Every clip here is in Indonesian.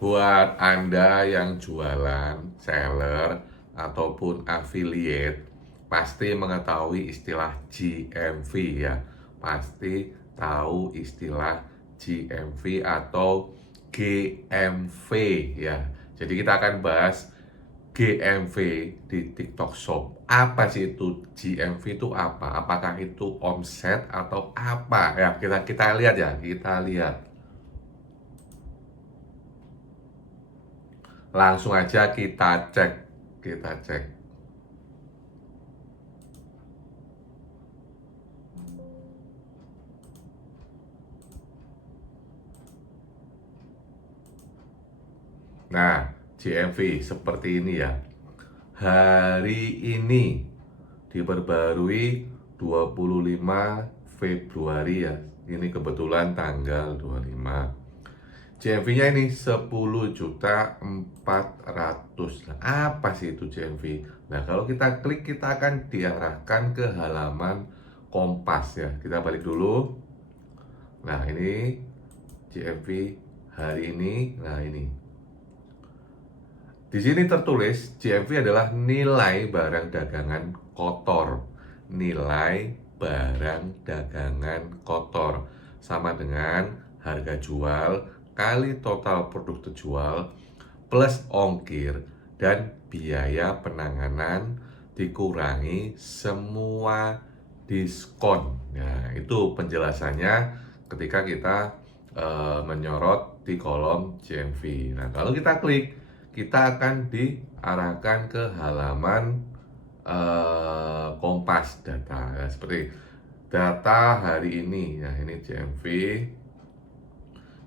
Buat Anda yang jualan, seller, ataupun affiliate, pasti mengetahui istilah GMV ya. Pasti tahu istilah GMV atau GMV ya. Jadi kita akan bahas GMV di TikTok Shop. Apa sih itu GMV itu apa? Apakah itu omset atau apa? Ya, kita lihat ya, kita lihat. Langsung aja kita cek, kita cek. Nah, GMV seperti ini ya. Hari ini diperbarui 25 Februari ya. Ini kebetulan tanggal 25. GMV-nya ini 10.400.000. Nah, apa sih itu GMV? Nah, kalau kita klik kita akan diarahkan ke halaman Kompas ya. Kita balik dulu. Nah, ini GMV hari ini. Nah, ini. Di sini tertulis GMV adalah nilai barang dagangan kotor. Nilai barang dagangan kotor sama dengan harga jual kali total produk terjual plus ongkir dan biaya penanganan dikurangi semua diskon. Nah, itu penjelasannya ketika kita menyorot di kolom GMV. Nah, kalau kita klik, kita akan diarahkan ke halaman Kompas data ya, seperti data hari ini. Nah, ini GMV,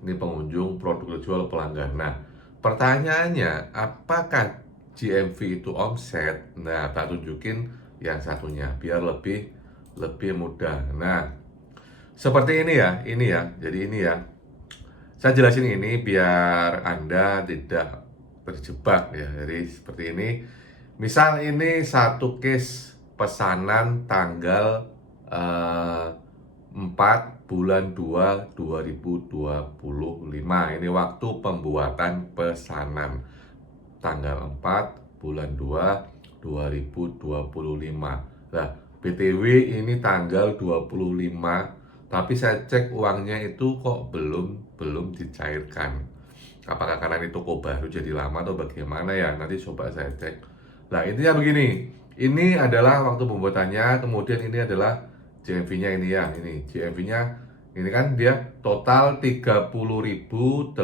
ini pengunjung, produk terjual, pelanggan. Nah, pertanyaannya, apakah GMV itu omset? Nah, tak tunjukin yang satunya biar lebih mudah. Nah, seperti ini ya. Jadi ini ya. Saya jelasin ini biar Anda tidak terjebak ya. Jadi seperti ini. Misal ini satu case pesanan tanggal 4 bulan 2 2025. Ini waktu pembuatan pesanan tanggal 4 bulan 2 2025. Nah, BTW ini tanggal 25, tapi saya cek uangnya itu kok belum dicairkan. Apakah karena ini toko baru jadi lama atau bagaimana ya? Nanti coba saya cek. Nah, intinya begini. Ini adalah waktu pembuatannya, kemudian ini adalah GMV-nya ini ya. Ini GMV-nya ini kan dia total 30.805.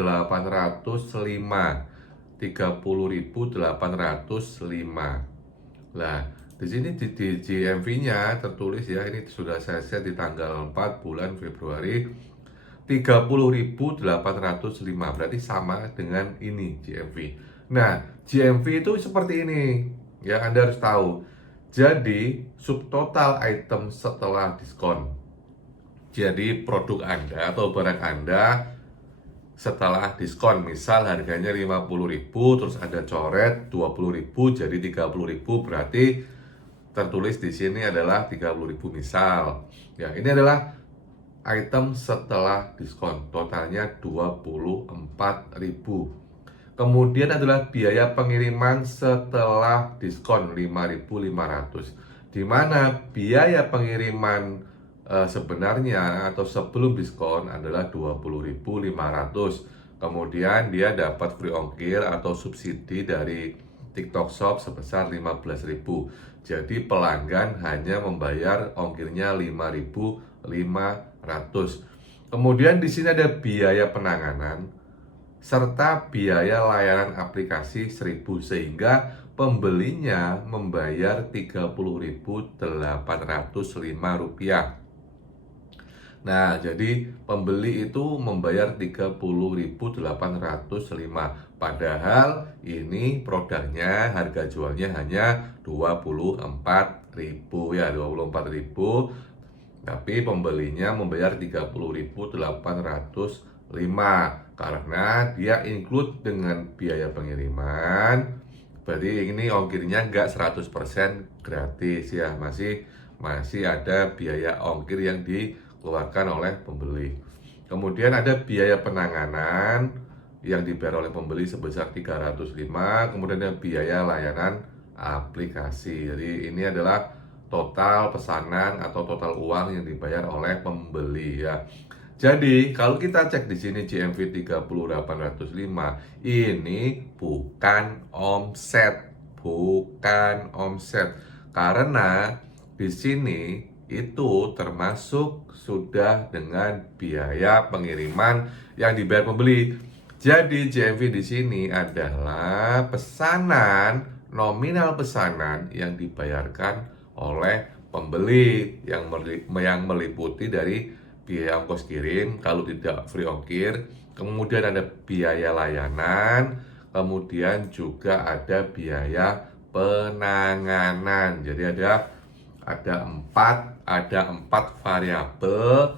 30.805. Nah, di sini di GMV-nya tertulis ya, ini sudah saya set di tanggal 4 bulan Februari 30.805, berarti sama dengan ini GMV. Nah, GMV itu seperti ini yang Anda harus tahu. Jadi, subtotal item setelah diskon. Jadi, produk Anda atau barang Anda setelah diskon, misal harganya 50.000, terus ada coret 20.000 jadi 30.000, berarti tertulis di sini adalah 30.000 misal. Ya, ini adalah item setelah diskon, totalnya 24.000. Kemudian adalah biaya pengiriman setelah diskon 5.500, di mana biaya pengiriman sebenarnya atau sebelum diskon adalah 20.500. Kemudian dia dapat free ongkir atau subsidi dari TikTok Shop sebesar 15.000. Jadi pelanggan hanya membayar ongkirnya 5.500. Kemudian di sini ada biaya penanganan serta biaya layanan aplikasi 1.000, sehingga pembelinya membayar Rp30.805. Nah, jadi pembeli itu membayar 30.805. Padahal ini produknya harga jualnya hanya 24.000 ya, 24.000. Tapi pembelinya membayar 30.805 karena dia include dengan biaya pengiriman. Berarti ini ongkirnya enggak 100% gratis ya, masih ada biaya ongkir yang dikeluarkan oleh pembeli. Kemudian ada biaya penanganan yang dibayar oleh pembeli sebesar 305, kemudian ada biaya layanan aplikasi. Jadi ini adalah total pesanan atau total uang yang dibayar oleh pembeli ya. Jadi kalau kita cek di sini GMV 30.805 ini bukan omset karena di sini itu termasuk sudah dengan biaya pengiriman yang dibayar pembeli. Jadi GMV di sini adalah pesanan, nominal pesanan yang dibayarkan oleh pembeli yang meliputi dari biaya ongkos kirim kalau tidak free ongkir, kemudian ada biaya layanan, kemudian juga ada biaya penanganan. Jadi ada empat variabel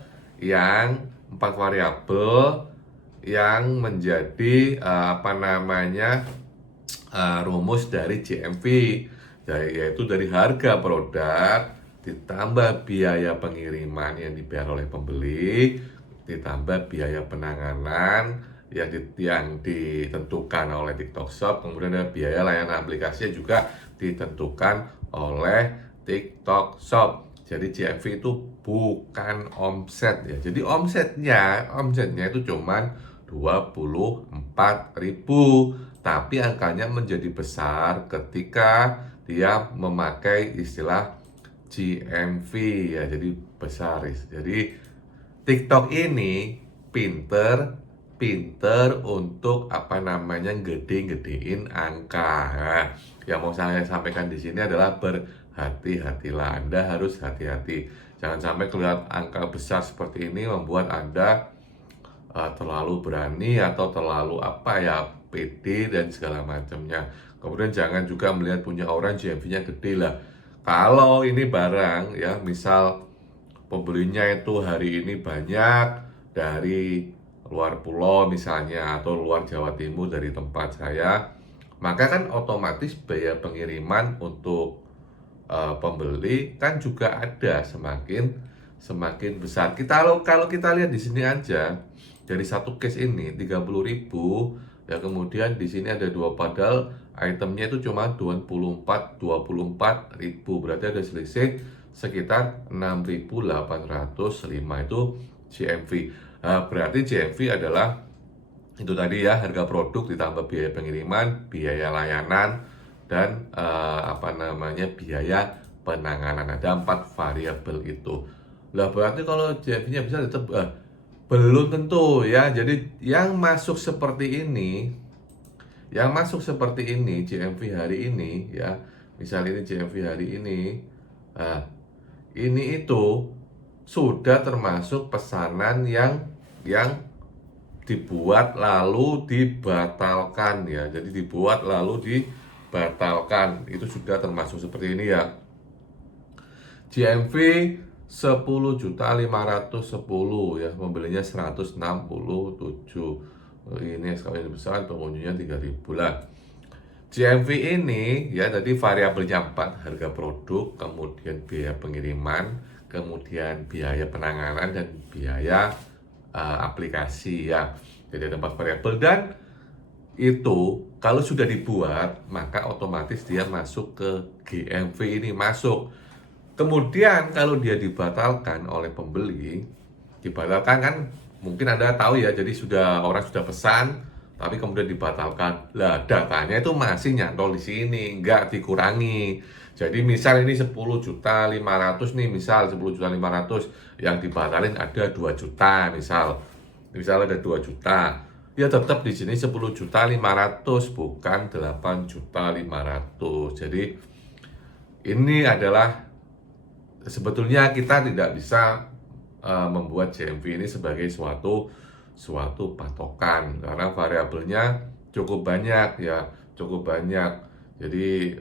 yang menjadi rumus dari GMV, yaitu dari harga produk ditambah biaya pengiriman yang dibayar oleh pembeli, ditambah biaya penanganan yang ditentukan oleh TikTok Shop, kemudian ada biaya layanan aplikasi yang juga ditentukan oleh TikTok Shop. Jadi GMV itu bukan omset ya. Jadi omsetnya itu cuman 24.000, tapi angkanya menjadi besar ketika dia memakai istilah GMV ya, jadi besar. Jadi TikTok ini pinter untuk gede-gedein angka. Nah, yang mau saya sampaikan di sini adalah berhati-hatilah. Anda harus hati-hati. Jangan sampai kelihatan angka besar seperti ini membuat Anda terlalu berani atau terlalu pede dan segala macamnya. Kemudian jangan juga melihat punya orang GMV-nya gede lah. Kalau ini barang ya, misal pembelinya itu hari ini banyak dari luar pulau misalnya, atau luar Jawa Timur dari tempat saya, maka kan otomatis biaya pengiriman untuk pembeli kan juga ada semakin besar. Kalau kita lihat di sini aja, dari satu case ini 30.000 ya, kemudian di sini ada dua, padahal itemnya itu cuma 24.000, berarti ada selisih sekitar 6.805 itu GMV. Berarti GMV adalah itu tadi ya, harga produk ditambah biaya pengiriman, biaya layanan, dan biaya penanganan. Ada 4 variabel itu. Lah berarti kalau GMV-nya bisa tetap belum tentu ya. Jadi yang masuk seperti ini GMV hari ini ya, misal ini GMV hari ini, ini itu sudah termasuk pesanan yang dibuat lalu dibatalkan ya. Jadi dibuat lalu dibatalkan, itu sudah termasuk seperti ini ya. GMV 10.510 ya, membelinya 167. Ini sekali besar, pengunjungnya 3.000 lah. GMV ini ya, tadi variabelnya 4, harga produk, kemudian biaya pengiriman, kemudian biaya penanganan, dan biaya aplikasi ya. Jadi ada 4 variabel, dan itu kalau sudah dibuat maka otomatis dia masuk ke GMV ini masuk. Kemudian kalau dia dibatalkan oleh pembeli, dibatalkan kan mungkin Anda tahu ya, jadi orang sudah pesan tapi kemudian dibatalkan. Lah datanya itu masih nyantol di sini, nggak dikurangi. Jadi misal ini 10.500.000 nih, misal 10.500.000 yang dibatalin ada 2 juta misal ada 2 juta. Ya tetap di sini 10.500.000 bukan 8.500.000. Jadi ini adalah sebetulnya kita tidak bisa membuat GMV ini sebagai suatu patokan karena variabelnya cukup banyak ya, jadi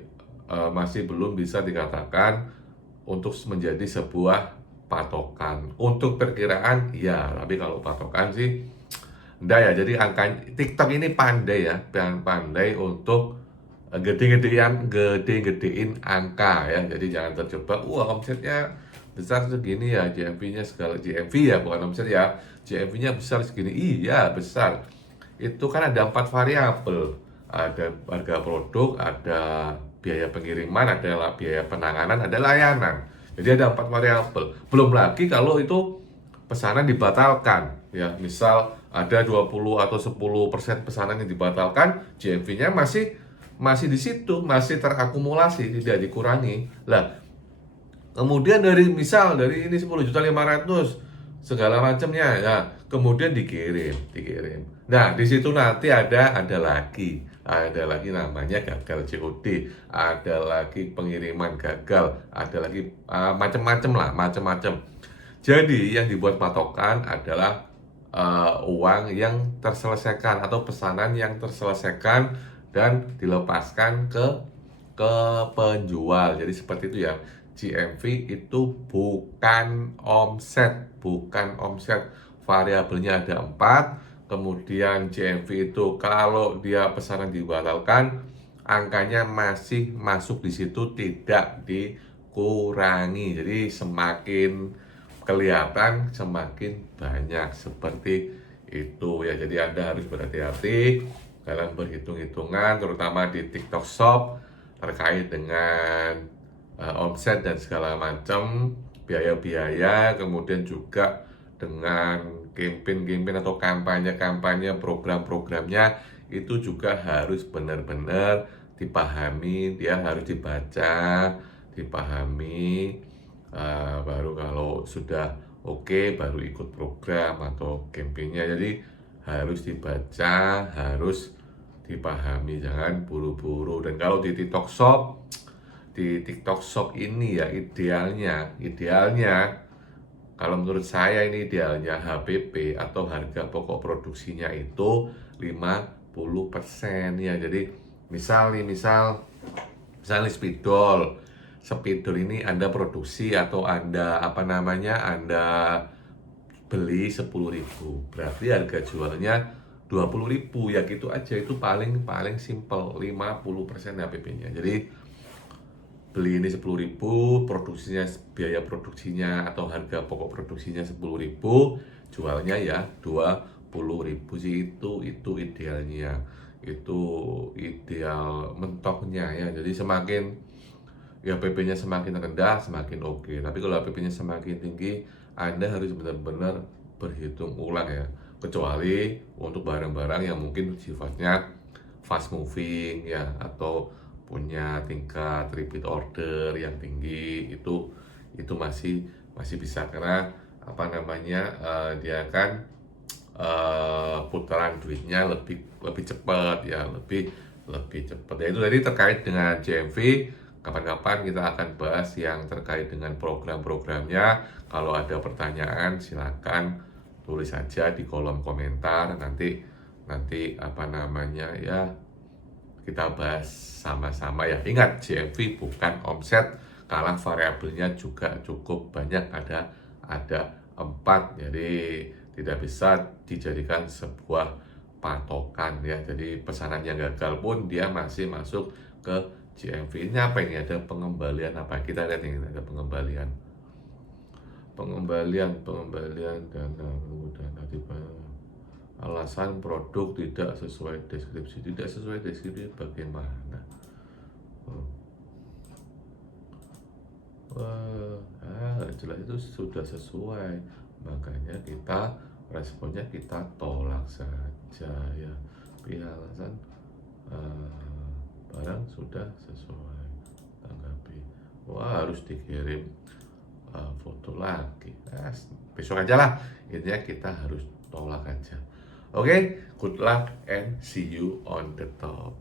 masih belum bisa dikatakan untuk menjadi sebuah patokan. Untuk perkiraan ya, tapi kalau patokan sih enggak ya. Jadi angka TikTok ini pandai untuk gede-gedein angka ya. Jadi jangan terjebak, wah omsetnya besar segini ya, GMV-nya segala GMV ya, bukan omset ya, GMV-nya besar segini. Iya besar, itu kan ada 4 variabel. Ada harga produk, ada biaya pengiriman, ada biaya penanganan, ada layanan. Jadi ada 4 variabel. Belum lagi kalau itu pesanan dibatalkan, ya misal ada 20 atau 10% pesanan yang dibatalkan, GMV-nya masih di situ, masih terakumulasi, tidak dikurangi. Lah, kemudian dari ini 10.500.000 segala macamnya ya, kemudian dikirim. Nah, di situ nanti ada lagi namanya gagal COD, ada lagi pengiriman gagal, ada lagi macam-macam lah, macam-macam. Jadi yang dibuat patokan adalah uang yang terselesaikan atau pesanan yang terselesaikan dan dilepaskan ke penjual. Jadi seperti itu ya. GMV itu bukan omset. Variabelnya ada 4. Kemudian GMV itu kalau dia pesanan dibatalkan, angkanya masih masuk di situ, tidak dikurangi. Jadi semakin kelihatan semakin banyak, seperti itu ya. Jadi Anda harus berhati-hati dalam berhitung-hitungan, terutama di TikTok Shop terkait dengan omset dan segala macam biaya-biaya, kemudian juga dengan campaign atau kampanye program-programnya itu juga harus benar-benar dipahami, dia harus dibaca, dipahami. Baru kalau sudah oke, baru ikut program atau campaignnya. Jadi harus dibaca, harus dipahami, jangan buru-buru. Dan kalau di TikTok Shop ini ya, idealnya kalau menurut saya ini idealnya HPP atau harga pokok produksinya itu 50% ya. Jadi misal spidol ini Anda produksi atau Anda beli 10.000, berarti harga jualnya 20.000 ya, gitu aja. Itu paling simple, 50% HPP-nya. Jadi beli ini 10.000, biaya produksinya atau harga pokok produksinya 10.000, jualnya ya 20.000 sih. Itu idealnya, itu ideal mentoknya ya. Jadi semakin ya HPP-nya semakin rendah semakin oke. Tapi kalau HPP-nya semakin tinggi, Anda harus benar-benar berhitung ulang ya. Kecuali untuk barang-barang yang mungkin sifatnya fast moving ya, atau punya tingkat repeat order yang tinggi, itu masih bisa, karena dia kan putaran duitnya lebih cepat ya, lebih cepat ya. Itu tadi terkait dengan GMV. Kapan-kapan kita akan bahas yang terkait dengan program-programnya. Kalau ada pertanyaan silakan tulis saja di kolom komentar, nanti ya kita bahas sama-sama ya. Ingat, GMV bukan omset, karena variabelnya juga cukup banyak, ada 4. Jadi tidak bisa dijadikan sebuah patokan ya. Jadi pesanan yang gagal pun dia masih masuk ke GMV. Ini apa ini? Ada pengembalian apa? Kita lihat ini, ada pengembalian dana tiba alasan produk tidak sesuai deskripsi bagaimana? Jelas itu sudah sesuai, makanya kita responnya kita tolak saja ya. Alasan barang sudah sesuai, tanggapi. Harus dikirim foto lagi. Besok aja lah, intinya kita harus tolak aja. Oke, good luck and see you on the top.